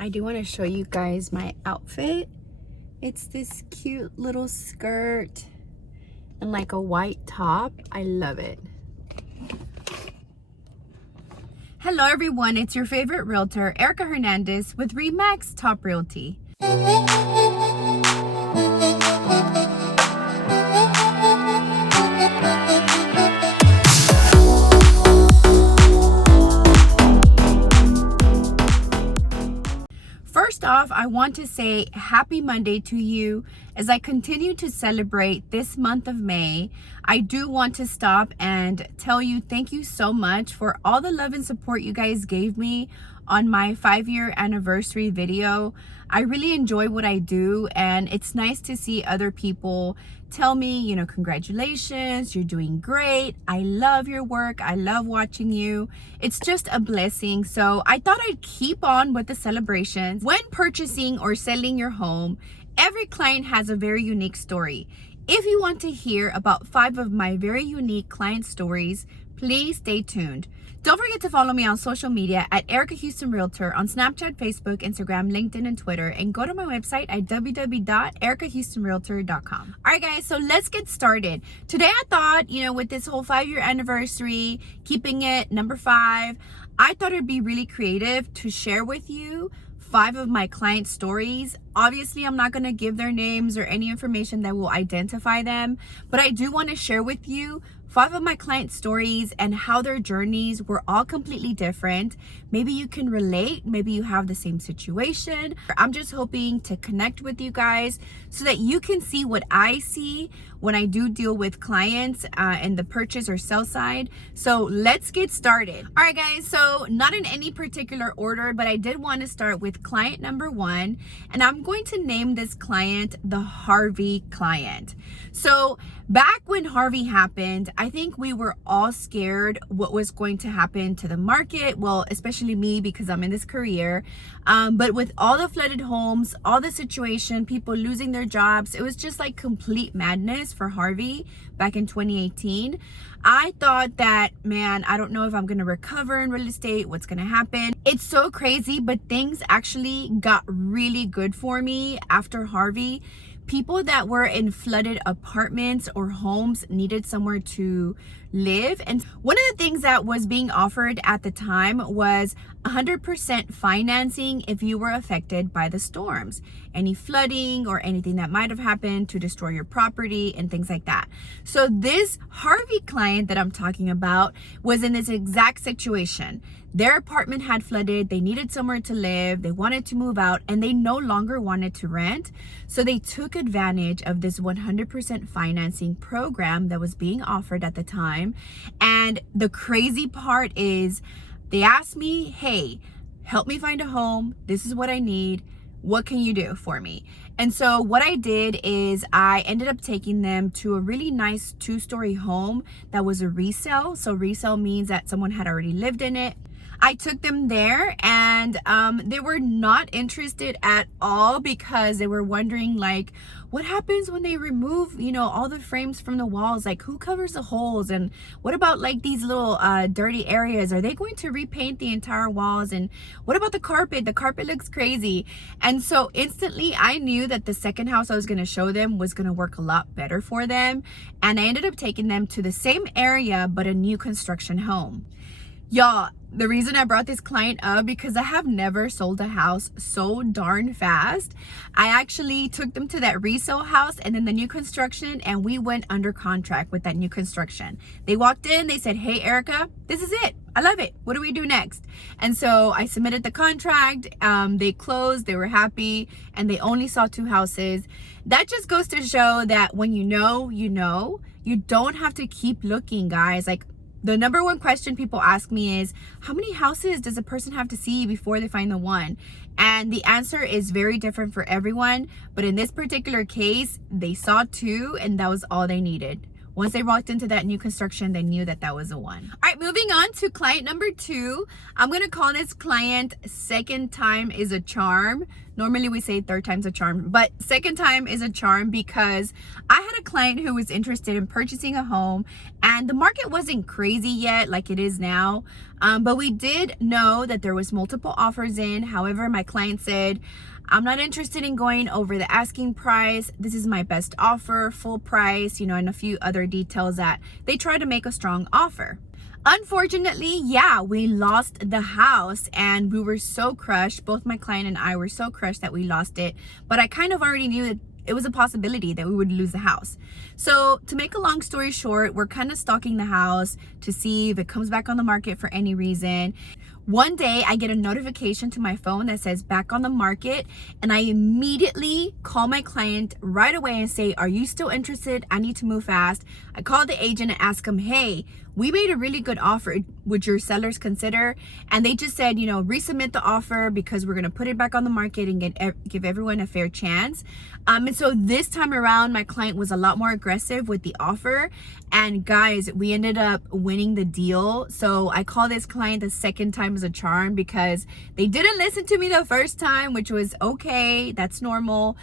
I do want to show you guys my outfit. It's this cute little skirt and like a white top. I love it. Hello everyone, it's your favorite realtor, Erica Hernandez with RE/MAX Top Realty. First off, I want to say happy Monday to you as I continue to celebrate this month of May. I do want to stop and tell you thank you so much for all the love and support you guys gave me on my 5-year anniversary video. I really enjoy what I do, and it's nice to see other people tell me, congratulations, you're doing great. I love your work. I love watching you. It's just a blessing. So I thought I'd keep on with the celebrations. When purchasing or selling your home, every client has a very unique story. If you want to hear about 5 of my very unique client stories, please stay tuned. Don't forget to follow me on social media at Erica Houston Realtor on Snapchat, Facebook, Instagram, LinkedIn, and Twitter, and go to my website at www.erikahoustonrealtor.com. All right, guys, so let's get started. Today, I thought, with this whole 5-year anniversary, keeping it number 5, I thought it'd be really creative to share with you 5 of my client stories. Obviously, I'm not going to give their names or any information that will identify them, but I do want to share with you 5 of my client stories and how their journeys were all completely different. Maybe you can relate, maybe you have the same situation. I'm just hoping to connect with you guys so that you can see what I see when I do deal with clients in the purchase or sell side. So let's get started. All right, guys, so not in any particular order, but I did want to start with client number 1, and I'm going to name this client the Harvey client. So back when Harvey happened, I think we were all scared what was going to happen to the market. Well, especially me because I'm in this career. But with all the flooded homes, all the situation, people losing their jobs, it was just like complete madness for Harvey back in 2018. I thought that, man, I don't know if I'm going to recover in real estate, what's going to happen. It's so crazy, but things actually got really good for me after Harvey. People that were in flooded apartments or homes needed somewhere to live. And one of the things that was being offered at the time was 100% financing if you were affected by the storms, any flooding or anything that might have happened to destroy your property and things like that. So this Harvey client that I'm talking about was in this exact situation. Their apartment had flooded, they needed somewhere to live, they wanted to move out, and they no longer wanted to rent. So they took advantage of this 100% financing program that was being offered at the time. And the crazy part is they asked me, hey, help me find a home. This is what I need. What can you do for me? And so what I did is I ended up taking them to a really nice 2-story home that was a resale. So resale means that someone had already lived in it. I took them there, and they were not interested at all because they were wondering, like, what happens when they remove, all the frames from the walls? Like, who covers the holes? And what about like these little dirty areas? Are they going to repaint the entire walls? And what about the carpet? The carpet looks crazy. And so instantly I knew that the second house I was going to show them was going to work a lot better for them. And I ended up taking them to the same area, but a new construction home. Y'all, the reason I brought this client up because I have never sold a house so darn fast. I actually took them to that resale house and then the new construction, and we went under contract with that new construction. They walked in, they said, hey, Erica, this is it. I love it. What do we do next? And so I submitted the contract. They closed, they were happy, and they only saw 2 houses. That just goes to show that when you know, you don't have to keep looking, guys. Like, the number one question people ask me is, how many houses does a person have to see before they find the one? And the answer is very different for everyone. But in this particular case, they saw 2 and that was all they needed. Once they walked into that new construction, they knew that that was the one. All right, moving on to client number 2. I'm going to call this client second time is a charm. Normally we say third time's a charm, but second time is a charm because I had a client who was interested in purchasing a home, and the market wasn't crazy yet like it is now. But we did know that there was multiple offers in. However, my client said, I'm not interested in going over the asking price. This is my best offer, full price, and a few other details that they try to make a strong offer. Unfortunately, yeah, we lost the house and we were so crushed. Both my client and I were so crushed that we lost it. But I kind of already knew that it was a possibility that we would lose the house. So to make a long story short, we're kind of stalking the house to see if it comes back on the market for any reason. One day I get a notification to my phone that says back on the market, and I immediately call my client right away and say, are you still interested? I need to move fast. I call the agent and ask him, hey, we made a really good offer. Would your sellers consider? And they just said, resubmit the offer because we're going to put it back on the market and give everyone a fair chance. And so this time around, my client was a lot more aggressive with the offer. And guys, we ended up winning the deal. So I call this client the second time as a charm because they didn't listen to me the first time, which was okay. That's normal.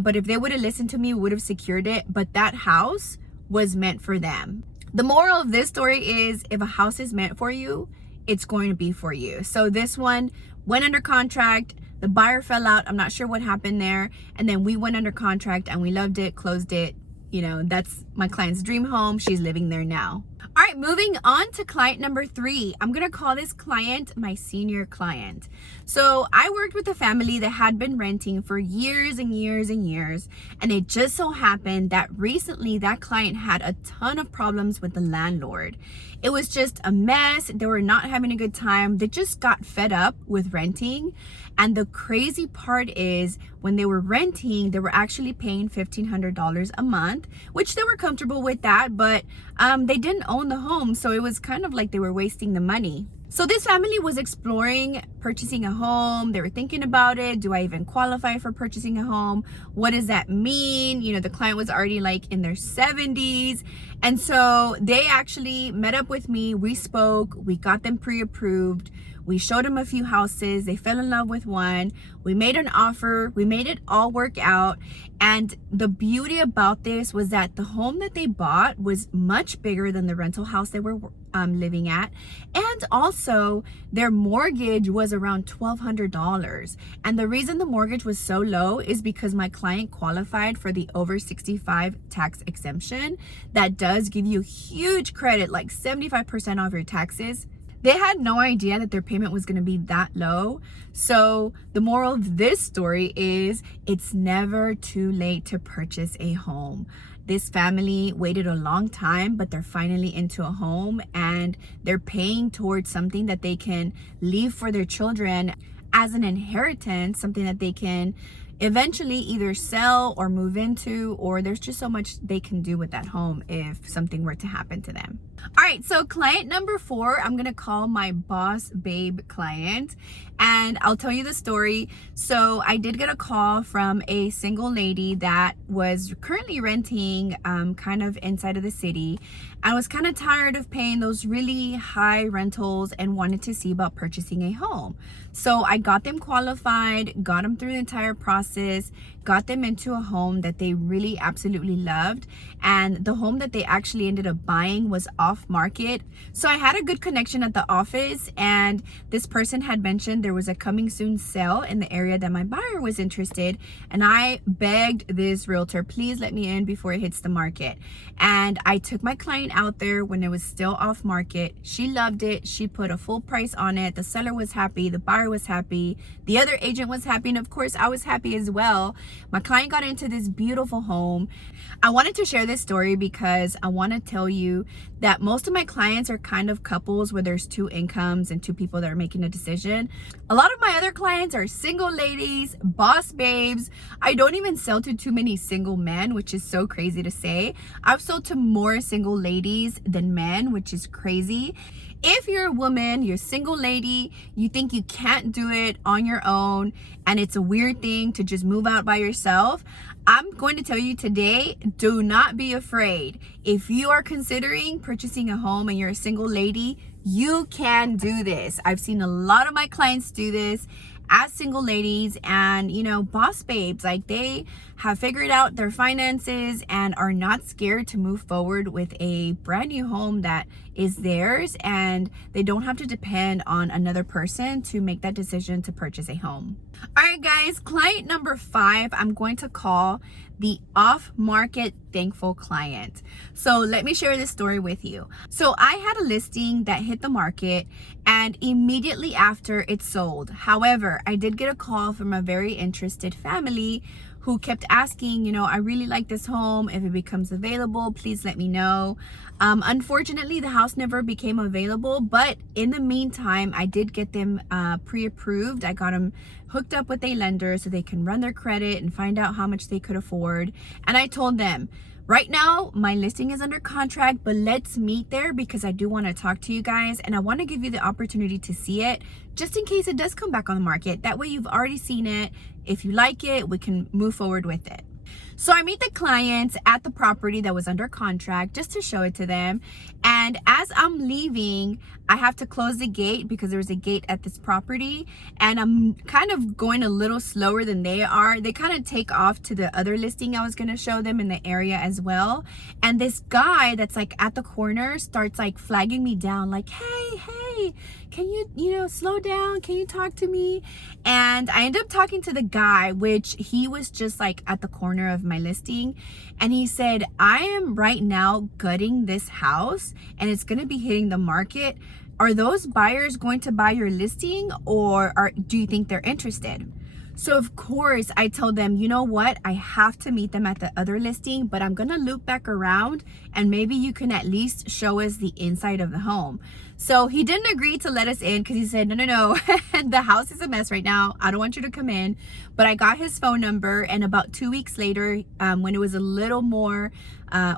But if they would have listened to me, we would have secured it. But that house was meant for them. The moral of this story is if a house is meant for you, it's going to be for you. So this one went under contract. The buyer fell out. I'm not sure what happened there. And then we went under contract and we loved it, closed it. That's my client's dream home. She's living there now. All right, moving on to client number 3. I'm going to call this client my senior client. So I worked with a family that had been renting for years and years and years. And it just so happened that recently that client had a ton of problems with the landlord. It was just a mess. They were not having a good time. They just got fed up with renting. And the crazy part is when they were renting, they were actually paying $1,500 a month, which they were comfortable with that, but they didn't own the home. So it was kind of like they were wasting the money. So this family was exploring purchasing a home. They were thinking about it. Do I even qualify for purchasing a home? What does that mean? The client was already like in their 70s. And so they actually met up with me. We spoke. We got them pre-approved. We showed them a few houses. They fell in love with one. We made an offer. We made it all work out. And the beauty about this was that the home that they bought was much bigger than the rental house they were living at. And also their mortgage was around $1,200. And the reason the mortgage was so low is because my client qualified for the over 65 tax exemption. That does give you huge credit, like 75% off your taxes. They had no idea that their payment was going to be that low. So the moral of this story is it's never too late to purchase a home. This family waited a long time, but they're finally into a home and they're paying towards something that they can leave for their children as an inheritance, something that they can eventually either sell or move into, or there's just so much they can do with that home if something were to happen to them. All right, so client number 4, I'm gonna call my boss babe client, and I'll tell you the story. So I did get a call from a single lady that was currently renting kind of inside of the city. I was kind of tired of paying those really high rentals and wanted to see about purchasing a home. So I got them qualified, got them through the entire process, got them into a home that they really absolutely loved. And the home that they actually ended up buying was off market. So I had a good connection at the office, and this person had mentioned there was a coming soon sale in the area that my buyer was interested. And I begged this realtor, please let me in before it hits the market. And I took my client out there when it was still off market. She loved it. She put a full price on it. The seller was happy. The buyer was happy. The other agent was happy. And of course, I was happy as well. My client got into this beautiful home. I wanted to share this story because I want to tell you that most of my clients are kind of couples where there's 2 incomes and 2 people that are making a decision. A lot of my other clients are single ladies, boss babes. I don't even sell to too many single men, which is so crazy to say. I've sold to more single ladies than men, which is crazy. If you're a woman, you're a single lady, you think you can't do it on your own, and it's a weird thing to just move out by yourself, I'm going to tell you today, do not be afraid. If you are considering purchasing a home and you're a single lady, you can do this. I've seen a lot of my clients do this, as single ladies and, you know, boss babes. Like, they have figured out their finances and are not scared to move forward with a brand new home that is theirs, and they don't have to depend on another person to make that decision to purchase a home. All right, guys, client number 5, I'm going to call the off-market thankful client. So let me share this story with you. So I had a listing that hit the market, and immediately after it sold. However, I did get a call from a very interested family who kept asking, you know, I really like this home. If it becomes available, please let me know. Unfortunately, the house never became available, but in the meantime, I did get them pre-approved. I got them hooked up with a lender so they can run their credit and find out how much they could afford. And I told them, right now, my listing is under contract, but let's meet there because I do want to talk to you guys and I want to give you the opportunity to see it just in case it does come back on the market. That way you've already seen it. If you like it, we can move forward with it. So I meet the clients at the property that was under contract just to show it to them. And as I'm leaving, I have to close the gate because there's a gate at this property. And I'm kind of going a little slower than they are. They kind of take off to the other listing I was going to show them in the area as well. And this guy that's like at the corner starts like flagging me down like, hey, can you slow down? Can you talk to me? And I end up talking to the guy, which he was just like at the corner of my listing. And he said, I am right now gutting this house and it's going to be hitting the market. Are those buyers going to buy your listing, or do you think they're interested? So of course I told them, you know what, I have to meet them at the other listing, but I'm gonna loop back around and maybe you can at least show us the inside of the home. So he didn't agree to let us in because he said, no, the house is a mess right now. I don't want you to come in. But I got his phone number, and about 2 weeks later, when it was a little more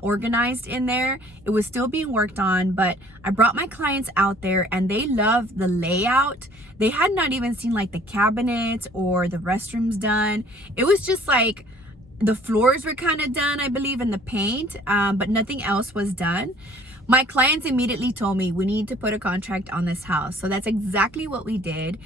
organized in there, it was still being worked on, but I brought my clients out there and they loved the layout. They had not even seen like the cabinets or the restrooms done. It was just like the floors were kind of done, I believe, in the paint, but nothing else was done. My clients immediately told me we need to put a contract on this house. So that's exactly what we did.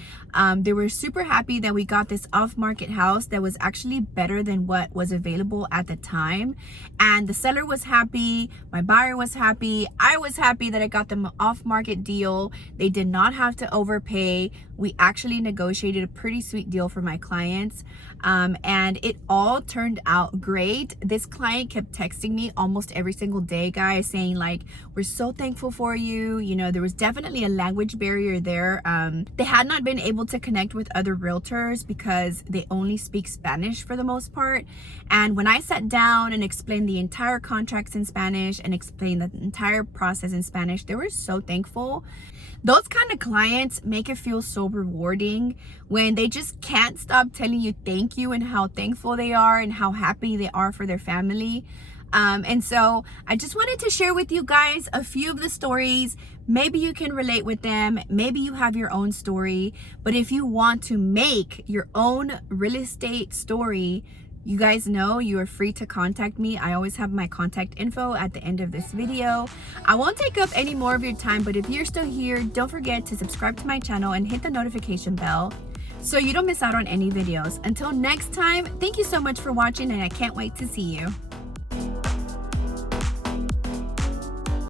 They were super happy that we got this off-market house that was actually better than what was available at the time. And the seller was happy. My buyer was happy. I was happy that I got them an off-market deal. They did not have to overpay. We actually negotiated a pretty sweet deal for my clients. And it all turned out great. This client kept texting me almost every single day, guys, saying like, we're so thankful for you. You know, there was definitely a language barrier there. They had not been able to connect with other realtors because they only speak Spanish for the most part. And when I sat down and explained the entire contracts in Spanish and explained the entire process in Spanish, they were so thankful. Those kind of clients make it feel so rewarding when they just can't stop telling you thank you and how thankful they are and how happy they are for their family. And so I just wanted to share with you guys a few of the stories. Maybe you can relate with them. Maybe you have your own story. But if you want to make your own real estate story, you guys know you are free to contact me. I always have my contact info at the end of this video. I won't take up any more of your time, but if you're still here, don't forget to subscribe to my channel and hit the notification bell so you don't miss out on any videos. Until next time, thank you so much for watching, and I can't wait to see you.